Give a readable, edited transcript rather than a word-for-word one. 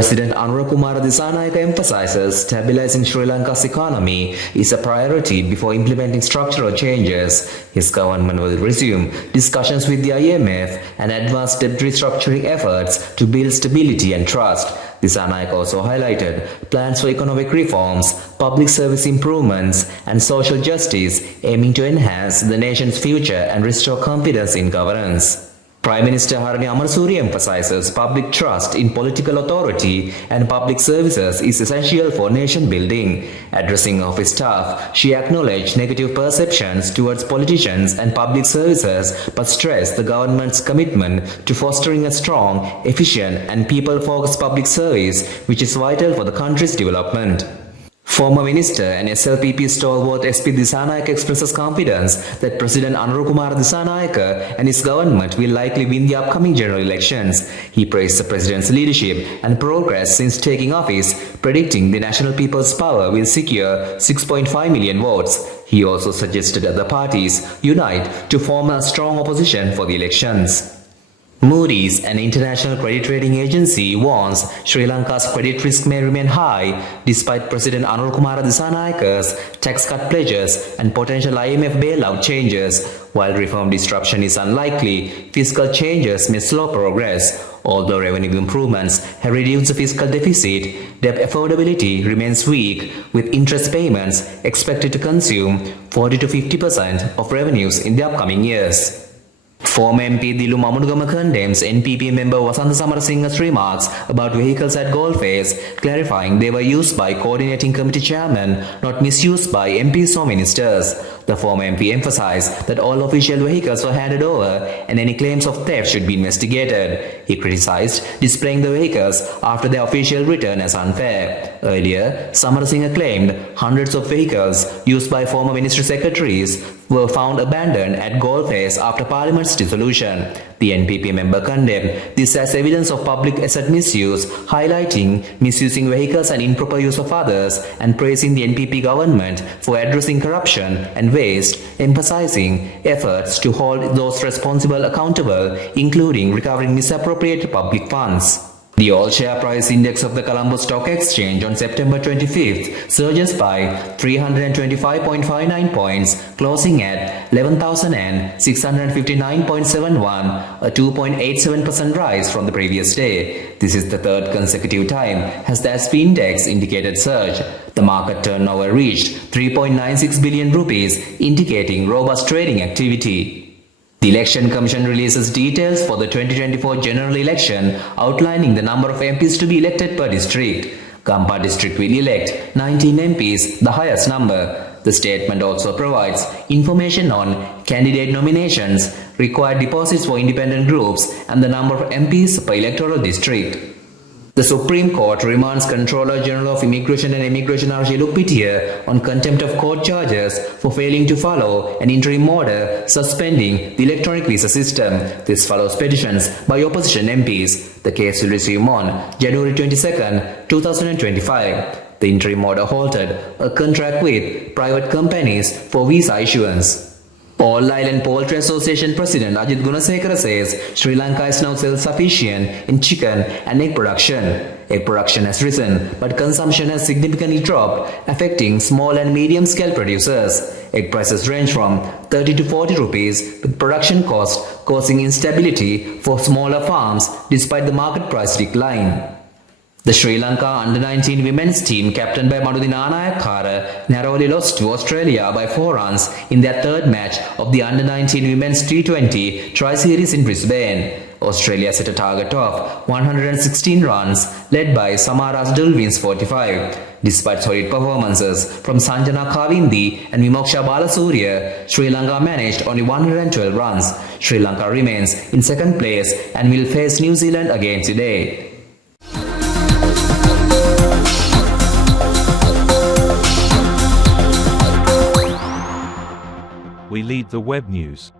President Kumara Dissanayake emphasizes stabilizing Sri Lanka's economy is a priority before implementing structural changes. His government will resume discussions with the IMF and advance debt restructuring efforts to build stability and trust. Dissanayake also highlighted plans for economic reforms, public service improvements, and social justice, aiming to enhance the nation's future and restore confidence in governance. Prime Minister Harini Amarasuriya emphasizes public trust in political authority and public services is essential for nation building. Addressing office staff, she acknowledged negative perceptions towards politicians and public services but stressed the government's commitment to fostering a strong, efficient and people-focused public service which is vital for the country's development. Former Minister and SLPP stalwart SP Dissanayake expresses confidence that President Kumara Dissanayake and his government will likely win the upcoming general elections. He praised the president's leadership and progress since taking office, predicting the National People's Power will secure 6.5 million votes. He also suggested that the parties unite to form a strong opposition for the elections. Moody's, an international credit rating agency, warns Sri Lanka's credit risk may remain high despite President Kumara Dissanayake's tax cut pledges and potential IMF bailout changes. While reform disruption is unlikely, fiscal changes may slow progress. Although revenue improvements have reduced the fiscal deficit, debt affordability remains weak, with interest payments expected to consume 40 to 50% of revenues in the upcoming years. Former MP Dilu Mamunugama condemns NPP member Wasantha Samarasinghe's remarks about vehicles at Goldface, clarifying they were used by coordinating committee chairmen, not misused by MPs or ministers. The former MP emphasized that all official vehicles were handed over and any claims of theft should be investigated. He criticized displaying the vehicles after their official return as unfair. Earlier, Samarasinghe claimed hundreds of vehicles used by former ministry secretaries were found abandoned at Goldface after Parliament's dissolution. The NPP member condemned this as evidence of public asset misuse, highlighting misusing vehicles and improper use of others, and praising the NPP government for addressing corruption and waste, emphasizing efforts to hold those responsible accountable, including recovering misappropriated public funds. The all-share price index of the Colombo Stock Exchange on September 25th surges by 325.59 points, closing at 11,659.71, a 2.87% rise from the previous day. This is the third consecutive time as the SP index indicated surge. The market turnover reached 3.96 billion rupees, indicating robust trading activity. The Election Commission releases details for the 2024 general election, outlining the number of MPs to be elected per district. Kampa district will elect 19 MPs, the highest number. The statement also provides information on candidate nominations, required deposits for independent groups, and the number of MPs per electoral district. The Supreme Court remands Controller General of Immigration and Immigration R. Lukpitiya on contempt of court charges for failing to follow an interim order suspending the electronic visa system. This follows petitions by opposition MPs. The case will resume on January 22, 2025. The interim order halted a contract with private companies for visa issuance. All Island Poultry Association President Ajit Gunasekara says Sri Lanka is now self-sufficient in chicken and egg production. Egg production has risen, but consumption has significantly dropped, affecting small and medium-scale producers. Egg prices range from 30 to 40 rupees, with production costs causing instability for smaller farms despite the market price decline. The Sri Lanka Under-19 women's team, captained by Moody narrowly lost to Australia by 4 runs in their third match of the Under-19 Women's T20 Tri-Series in Brisbane. Australia set a target of 116 runs, led by Samaras Dulwin's 45. Despite solid performances from Sanjana Kavindi and Vimoksha Balasuriya, Sri Lanka managed only 112 runs. Sri Lanka remains in second place and will face New Zealand again today. We lead the web news.